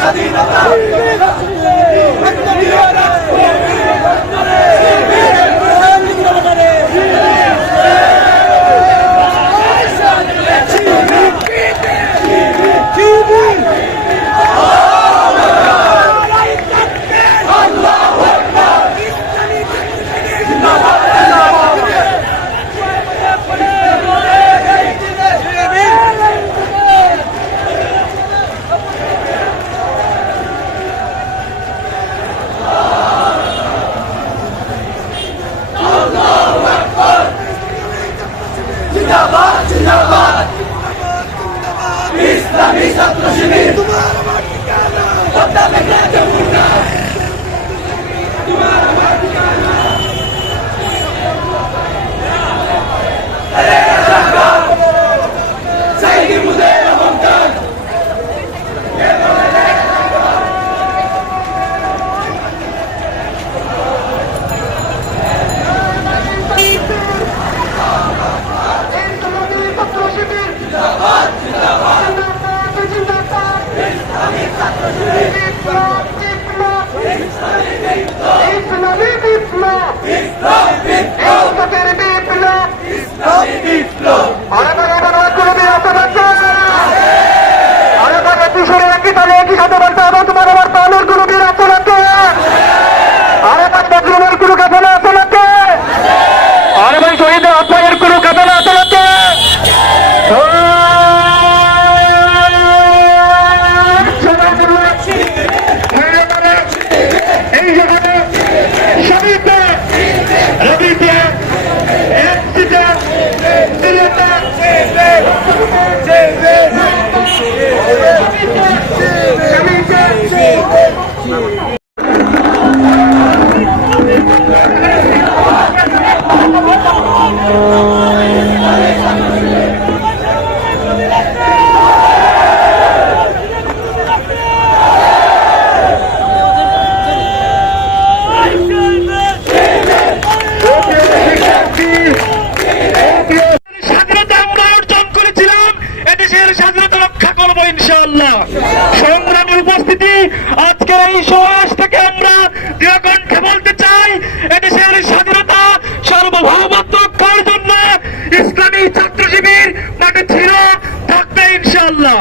স্বাধীনতা জিন্দাবাদ। ইসলামী ছাত্র শিবির। ইনশাআল্লাহ সংগ্রামের উপস্থিতি, আজকের এই সমাজ থেকে আমরা দৃঢ়কণ্ঠে বলতে চাই, এদেশের স্বাধীনতা সার্বভৌমত্ব রক্ষার জন্য ইসলামী ছাত্র মাঠে ছিল, থাকবে ইনশাআল্লাহ।